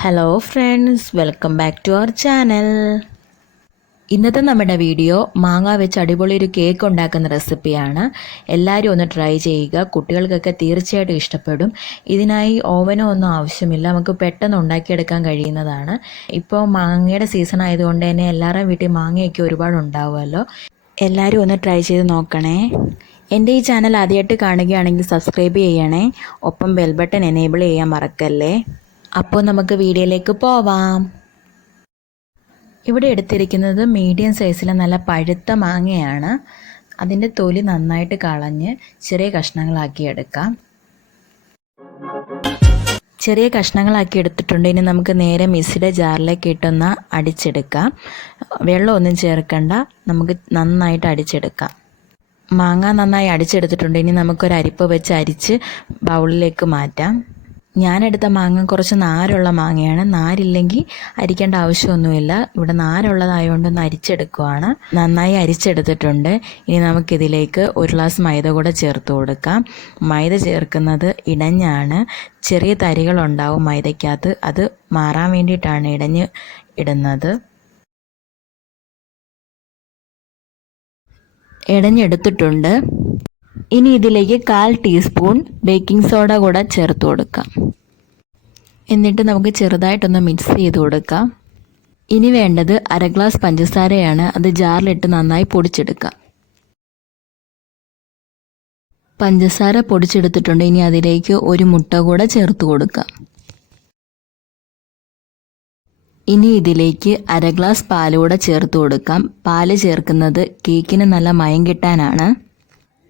Hello friends, welcome back to our channel. ഇന്നത്തെ നമ്മുടെ video മാങ്ങ വെച്ച് അടിപൊളി ഒരു കേക്ക് ഉണ്ടാക്കുന്ന റെസിപ്പിയാണ്. എല്ലാവരും ഒന്ന് ട്രൈ ചെയ്യുക. കുട്ടികൾക്കൊക്കെ തീർച്ചയായിട്ടും ഇഷ്ടപ്പെടും. ഇതിനായി ഓവനോ ഒന്നും ആവശ്യമില്ല, നമുക്ക് പെട്ടെന്ന് ഉണ്ടാക്കിയെടുക്കാൻ കഴിയുന്നതാണ്. ഇപ്പോൾ മാങ്ങയുടെ സീസൺ ആയതുകൊണ്ട് തന്നെ എല്ലാവരുടെയും വീട്ടിൽ മാങ്ങയൊക്കെ ഒരുപാട് ഉണ്ടാവുമല്ലോ. എല്ലാവരും ഒന്ന് ട്രൈ ചെയ്ത് നോക്കണേ. എൻ്റെ ഈ ചാനൽ ആദ്യമായിട്ട് കാണുകയാണെങ്കിൽ സബ്സ്ക്രൈബ് ചെയ്യണേ, ഒപ്പം ബെൽ ബട്ടൺ എനേബിൾ ചെയ്യാൻ മറക്കല്ലേ. അപ്പോൾ നമുക്ക് വീഡിയോയിലേക്ക് പോവാം. ഇവിടെ എടുത്തിരിക്കുന്നത് മീഡിയം സൈസിലെ നല്ല പഴുത്ത മാങ്ങയാണ്. അതിൻ്റെ തൊലി നന്നായിട്ട് കളഞ്ഞ് ചെറിയ കഷ്ണങ്ങളാക്കി എടുക്കാം. ചെറിയ കഷ്ണങ്ങളാക്കി എടുത്തിട്ടുണ്ട്. ഇനി നമുക്ക് നേരെ മിക്സിയുടെ ജാറിലേക്ക് ഇട്ടൊന്ന് അടിച്ചെടുക്കാം. വെള്ളമൊന്നും ചേർക്കണ്ട, നമുക്ക് നന്നായിട്ട് അടിച്ചെടുക്കാം. മാങ്ങ നന്നായി അടിച്ചെടുത്തിട്ടുണ്ട്. ഇനി നമുക്കൊരു അരിപ്പ വെച്ച് അരിച്ച് ബൗളിലേക്ക് മാറ്റാം. ഞാനെടുത്ത മാങ്ങ കുറച്ച് നാരുള്ള മാങ്ങയാണ്. നാരില്ലെങ്കിൽ അരിക്കേണ്ട ആവശ്യമൊന്നുമില്ല. ഇവിടെ നാരുള്ളതായതുകൊണ്ടൊന്ന് അരിച്ചെടുക്കുവാണ്. നന്നായി അരിച്ചെടുത്തിട്ടുണ്ട്. ഇനി നമുക്കിതിലേക്ക് ഒരു ഗ്ലാസ് മൈദ കൂടെ ചേർത്ത് കൊടുക്കാം. മൈദ ചേർക്കുന്നത് ഇടഞ്ഞാണ്. ചെറിയ തരികളുണ്ടാവും മൈദയ്ക്കകത്ത്, അത് മാറാൻ വേണ്ടിയിട്ടാണ് ഇടഞ്ഞ് ഇടുന്നത്. ഇടഞ്ഞെടുത്തിട്ടുണ്ട്. ഇനി ഇതിലേക്ക് 1/4 ടീസ്പൂൺ ബേക്കിംഗ് സോഡ കൂടെ ചേർത്ത് കൊടുക്കാം. എന്നിട്ട് നമുക്ക് ചെറുതായിട്ടൊന്ന് മിക്സ് ചെയ്ത് കൊടുക്കാം. ഇനി വേണ്ടത് 1/2 ഗ്ലാസ് പഞ്ചസാരയാണ്. അത് ജാറിലിട്ട് നന്നായി പൊടിച്ചെടുക്കാം. പഞ്ചസാര പൊടിച്ചെടുത്തിട്ടുണ്ട്. ഇനി അതിലേക്ക് ഒരു മുട്ട കൂടെ ചേർത്ത് കൊടുക്കാം. ഇനി ഇതിലേക്ക് 1/2 ഗ്ലാസ് പാൽ കൂടെ ചേർത്ത് കൊടുക്കാം. പാല് ചേർക്കുന്നത് കേക്കിന് നല്ല മയം കിട്ടാനാണ്.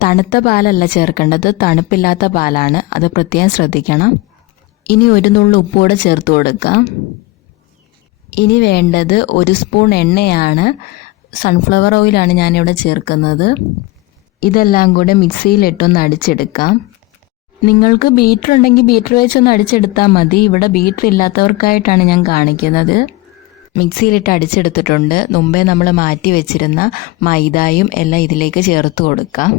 തണുത്ത പാലല്ല ചേർക്കേണ്ടത്, തണുപ്പില്ലാത്ത പാലാണ്, അത് പ്രത്യേകം ശ്രദ്ധിക്കണം. ഇനി ഒരു നുള്ളു ഉപ്പ് കൂടെ ചേർത്ത് കൊടുക്കാം. ഇനി വേണ്ടത് 1 സ്പൂൺ എണ്ണയാണ്. സൺഫ്ലവർ ഓയിലാണ് ഞാനിവിടെ ചേർക്കുന്നത്. ഇതെല്ലാം കൂടെ മിക്സിയിലിട്ടൊന്ന് അടിച്ചെടുക്കാം. നിങ്ങൾക്ക് ബീറ്റർ ഉണ്ടെങ്കിൽ ബീറ്റർ വെച്ചൊന്ന് അടിച്ചെടുത്താൽ മതി. ഇവിടെ ബീറ്റർ ഇല്ലാത്തവർക്കായിട്ടാണ് ഞാൻ കാണിക്കുന്നത്. മിക്സിയിലിട്ട് അടിച്ചെടുത്തിട്ടുണ്ട്. മുമ്പേ നമ്മൾ മാറ്റി വെച്ചിരുന്ന മൈദയും എല്ലാം ഇതിലേക്ക് ചേർത്ത് കൊടുക്കാം.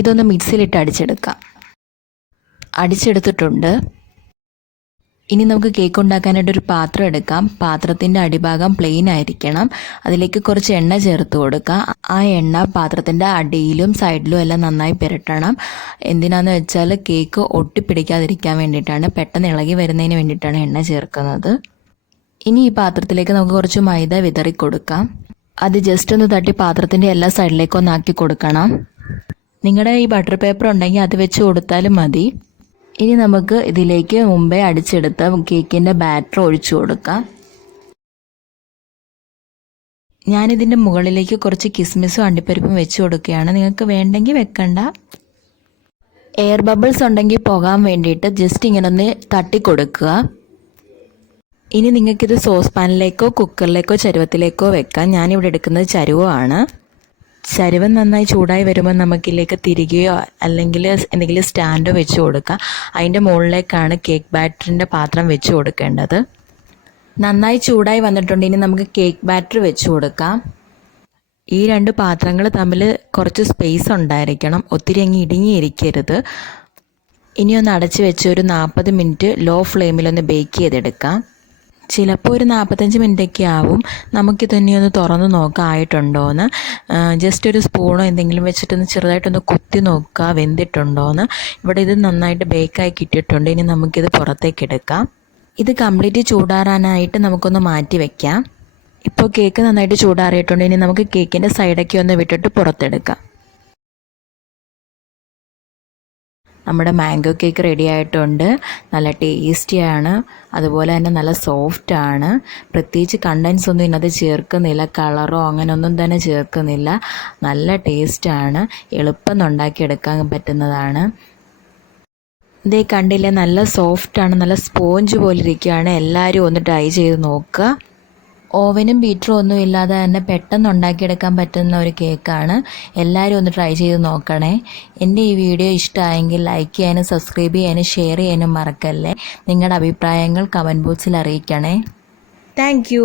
ഇതൊന്ന് മിക്സിയിലിട്ട് അടിച്ചെടുക്കാം. അടിച്ചെടുത്തിട്ടുണ്ട്. ഇനി നമുക്ക് കേക്ക് ഉണ്ടാക്കാനായിട്ടൊരു പാത്രം എടുക്കാം. പാത്രത്തിൻ്റെ അടിഭാഗം പ്ലെയിൻ ആയിരിക്കണം. അതിലേക്ക് കുറച്ച് എണ്ണ ചേർത്ത് കൊടുക്കുക. ആ എണ്ണ പാത്രത്തിൻ്റെ അടിയിലും സൈഡിലും എല്ലാം നന്നായി പുരട്ടണം. എന്തിനാന്ന് വെച്ചാൽ കേക്ക് ഒട്ടിപ്പിടിക്കാതിരിക്കാൻ വേണ്ടിയിട്ടാണ്, പെട്ടെന്ന് ഇളകി വരുന്നതിന് വേണ്ടിയിട്ടാണ് എണ്ണ ചേർക്കുന്നത്. ഇനി ഈ പാത്രത്തിലേക്ക് നമുക്ക് കുറച്ച് മൈദ വിതറി കൊടുക്കാം. അത് ജസ്റ്റ് ഒന്ന് തട്ടി പാത്രത്തിൻ്റെ എല്ലാ സൈഡിലേക്കും ഒന്ന് ആക്കി കൊടുക്കണം. നിങ്ങളുടെ ഈ ബട്ടർ പേപ്പർ ഉണ്ടെങ്കിൽ അത് വെച്ച് കൊടുത്താലും മതി. ഇനി നമുക്ക് ഇതിലേക്ക് മുമ്പേ അടിച്ചെടുത്ത കേക്കിൻ്റെ ബാറ്റർ ഒഴിച്ചു കൊടുക്കാം. ഞാനിതിൻ്റെ മുകളിലേക്ക് കുറച്ച് കിസ്മിസും അണ്ടിപ്പരിപ്പും വെച്ച് കൊടുക്കുകയാണ്. നിങ്ങൾക്ക് വേണ്ടെങ്കിൽ വെക്കണ്ട. എയർ ബബിൾസ് ഉണ്ടെങ്കിൽ പോകാൻ വേണ്ടിയിട്ട് ജസ്റ്റ് ഇങ്ങനെ ഒന്ന് തട്ടിക്കൊടുക്കുക. ഇനി നിങ്ങൾക്കിത് സോസ് പാനിലേക്കോ കുക്കറിലേക്കോ ചരുവത്തിലേക്കോ വെക്കാം. ഞാനിവിടെ എടുക്കുന്നത് ചരുവമാണ്. ചരുവം നന്നായി ചൂടായി വരുമ്പോൾ നമുക്കിതിലേക്ക് തിരികെയോ അല്ലെങ്കിൽ എന്തെങ്കിലും സ്റ്റാൻഡോ വെച്ച് കൊടുക്കാം. അതിൻ്റെ മുകളിലേക്കാണ് കേക്ക് ബാറ്ററിൻ്റെ പാത്രം വെച്ച് കൊടുക്കേണ്ടത്. നന്നായി ചൂടായി വന്നിട്ടുണ്ട്. ഇനി നമുക്ക് കേക്ക് ബാറ്റർ വെച്ച് കൊടുക്കാം. ഈ 2 പാത്രങ്ങൾ തമ്മിൽ കുറച്ച് സ്പേസ് ഉണ്ടായിരിക്കണം, ഒത്തിരി അങ്ങ് ഇടുങ്ങിയിരിക്കരുത്. ഇനി ഒന്ന് അടച്ച് വെച്ച് ഒരു 40 മിനിറ്റ് ലോ ഫ്ലെയിമിലൊന്ന് ബേക്ക് ചെയ്തെടുക്കാം. ചിലപ്പോൾ ഒരു 45 മിനിറ്റൊക്കെ ആവും. നമുക്കിതൊന്നെ ഒന്ന് തുറന്ന് നോക്കാം ആയിട്ടുണ്ടോയെന്ന്. ജസ്റ്റ് ഒരു സ്പൂണോ എന്തെങ്കിലും വെച്ചിട്ടൊന്ന് ചെറുതായിട്ടൊന്ന് കുത്തി നോക്കുക വെന്തിട്ടുണ്ടോയെന്ന്. ഇവിടെ ഇത് നന്നായിട്ട് ബേക്കായി കിട്ടിയിട്ടുണ്ട്. ഇനി നമുക്കിത് പുറത്തേക്ക് എടുക്കാം. ഇത് കംപ്ലീറ്റ് ചൂടാറാനായിട്ട് നമുക്കൊന്ന് മാറ്റി വയ്ക്കാം. ഇപ്പോൾ കേക്ക് നന്നായിട്ട് ചൂടാറിയിട്ടുണ്ട്. ഇനി നമുക്ക് കേക്കിൻ്റെ സൈഡൊക്കെ ഒന്ന് വിട്ടിട്ട് പുറത്തെടുക്കാം. നമ്മുടെ മാംഗോ കേക്ക് റെഡി ആയിട്ടുണ്ട്. നല്ല ടേസ്റ്റിയാണ്, അതുപോലെ തന്നെ നല്ല സോഫ്റ്റാണ്. പ്രത്യേകിച്ച് കണ്ടൻസ് ഒന്നും ഇതിനകത്ത് ചേർക്കുന്നില്ല, കളറോ അങ്ങനെയൊന്നും തന്നെ ചേർക്കുന്നില്ല. നല്ല ടേസ്റ്റാണ്, എളുപ്പം ഉണ്ടാക്കിയെടുക്കാൻ പറ്റുന്നതാണ്. ഇതേ കണ്ടില്ലേ, നല്ല സോഫ്റ്റാണ്, നല്ല സ്പോഞ്ച് പോലെ ഇരിക്കുകയാണ്. എല്ലാവരും ഒന്ന് ട്രൈ ചെയ്ത് നോക്കുക. ഓവനും ബീറ്ററും ഒന്നും ഇല്ലാതെ തന്നെ പെട്ടെന്ന് ഉണ്ടാക്കിയെടുക്കാൻ പറ്റുന്ന ഒരു കേക്കാണ്. എല്ലാവരും ഒന്ന് ട്രൈ ചെയ്ത് നോക്കണേ. എൻ്റെ ഈ വീഡിയോ ഇഷ്ടമായെങ്കിൽ ലൈക്ക് ചെയ്യാനും സബ്സ്ക്രൈബ് ചെയ്യാനും ഷെയർ ചെയ്യാനും മറക്കല്ലേ. നിങ്ങളുടെ അഭിപ്രായങ്ങൾ കമൻറ്റ് ബോക്സിൽ അറിയിക്കണേ. താങ്ക്